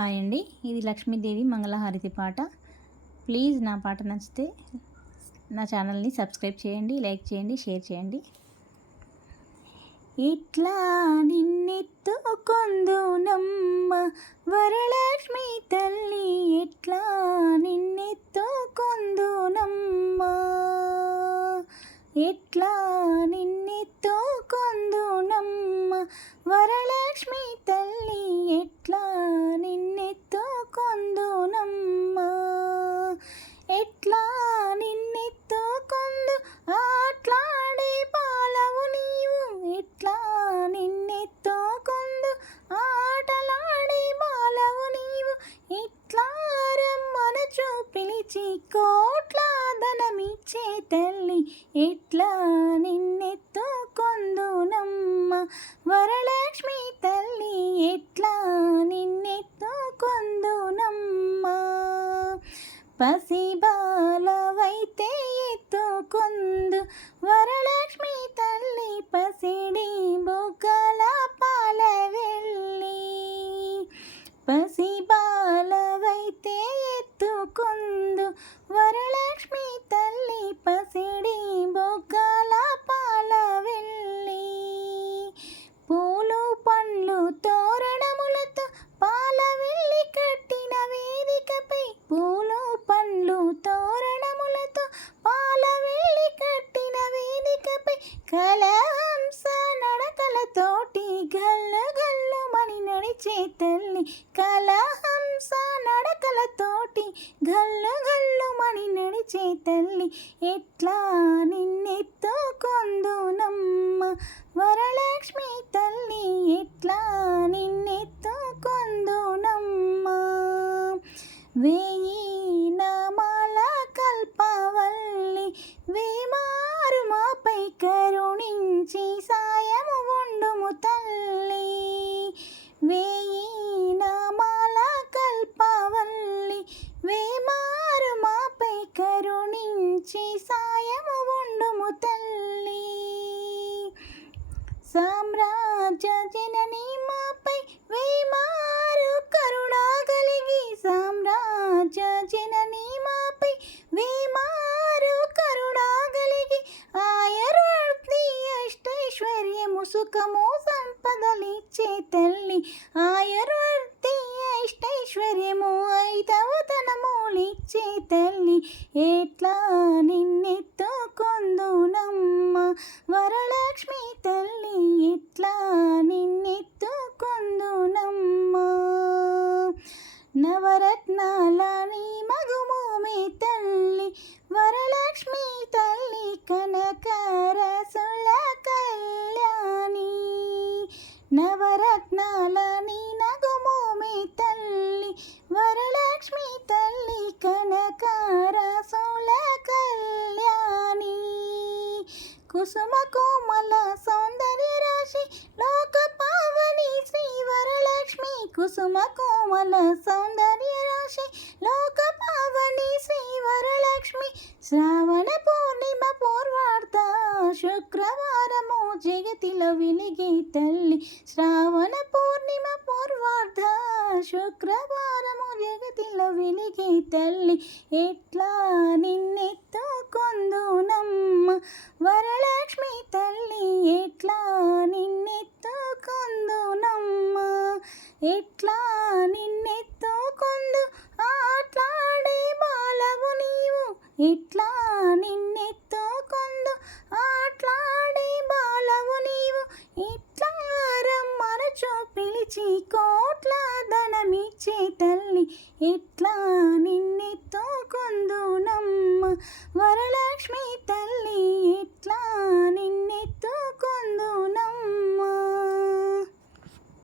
Hi అండి, ఇది లక్ష్మీదేవి మంగళహారతి పాట. ప్లీజ్ నా పాట నచ్చితే నా ఛానల్ని సబ్స్క్రైబ్ చేయండి, లైక్ చేయండి, షేర్ చేయండి. ఇట్లా నిన్నెత్తుకొందునమ్మ వరలక్ష్మి తల్లి, ఎట్లా నిన్నెత్తుకొందునమ్మ, ఎట్లా నిన్నెత్తుకొందునమ్మ వరలక్ష్మి తల్లి, ఎట్లా నిన్నెత్తుకొందునమ్మ, ఎట్లా నిన్నెత్తుకొందు ఆట్లాడే పాలవు నీవు, ఎట్లా నిన్నెత్తుకొందు ఆటలాడే బాలవు నీవు, ఇట్లా రమ్మనచు పిలిచి కోట్ల ధనమిచ్చే తల్లి, ఎట్లా నిన్నెత్తుకొందునమ్మ వరలక్ష్మి తల్లి, ఎట్లా నిన్నెత్తుకొందునమ్మ. పసిబాలవైతే ఎత్తుకొందు వరలక్ష్మి తల్లి, పసిడి బుగ్గల పాల వెళ్ళి, పసిబాలవైతే ఎత్తుకొందు వరలక్ష్మి తల్లి, పసిడి బుగ్గల పాల వెళ్ళి, పూలు పండ్లు తోరణములతో పాల వెళ్ళి కట్టిన వేదికపై, పూలు పండ్లు తోరణములతో పాల వెళ్ళి కట్టిన వేదికపై, కలహంస నడకలతోటి గల్లు గల్లు మని నడిచే తల్లి, కలహంస నడకలతోటి గల్లు గల్లు మని నడిచే తల్లి, ఎట్లా నిన్నెత్తుకొందునమ్మ వరలక్ష్మి తల్లి, ఎట్లా నిన్నెత్తుకొందునమ్మ. వేయి నామాల కల్పవల్లి, వేమారు మాపై కరుణించి సాయము ఉండుము తల్లి, వేయి నామాల కల్పవల్లి, వేమారు మాపై కరుణించి సాయము ఉండుము తల్లి, సామ్రాజ్య జనని మాపై వేమారు కరుణా కలిగి, సామ్రాజ్య జనని మాపై వేమారు కరుణా కలిగి, ఆయుర్వర్ధి అష్టైశ్వర్యము సుఖము సంపదలిచ్చే తల్లి, ఆయుర్వర్ధి అష్టైశ్వర్యము ఐదవతనములిచ్చే తల్లి, ఎట్లా నిన్నెత్తుకొందునమ్మ వరలక్ష్మి తల్లి, ఎట్లా నిన్నెత్తుకొందునమ్మ. నవరత్నాల నీ మగుమోమే తల్లి వరలక్ష్మి తల్లి, కనకరసుల కళ్యాణి, నవరత్నాల నీ నగుమోమే తల్లి వరలక్ష్మి తల్లి, కనకరసుల కళ్యాణి, కుసుమ కోమల సౌందర్య రాశి లోక పావని శ్రీ వరలక్ష్మి, కుసుమ కోమల సౌందర్య రాశి లోక పావని శ్రీ వరలక్ష్మి, శ్రావణ పూర్ణిమ పూర్వార్ధ శుక్రవారము జగతిలో వెలిగే తల్లి, శ్రావణ పూర్ణిమ పూర్వార్ధ శుక్రవారము జగతిలో వెలిగే తల్లి, ఎట్లా నిన్నెత్తుకొందునమ్మ వరలక్ష్మి తల్లి, ఎట్లా నిన్నెత్తుకొందునమ్మ, ఎట్లా నిన్నెత్తుకొందు ఆట్లాడే బాలవు నీవు, ఎట్లా నిన్నెత్తుకొందు ఆట్లాడే బాలవు నీవు, ఇట్లా రమ్మనచు పిలిచి కోట్ల ధనమిచ్చే తల్లి, ఎట్లా నిన్నెత్తుకొందునమ్మ వరలక్ష్మి తల్లి,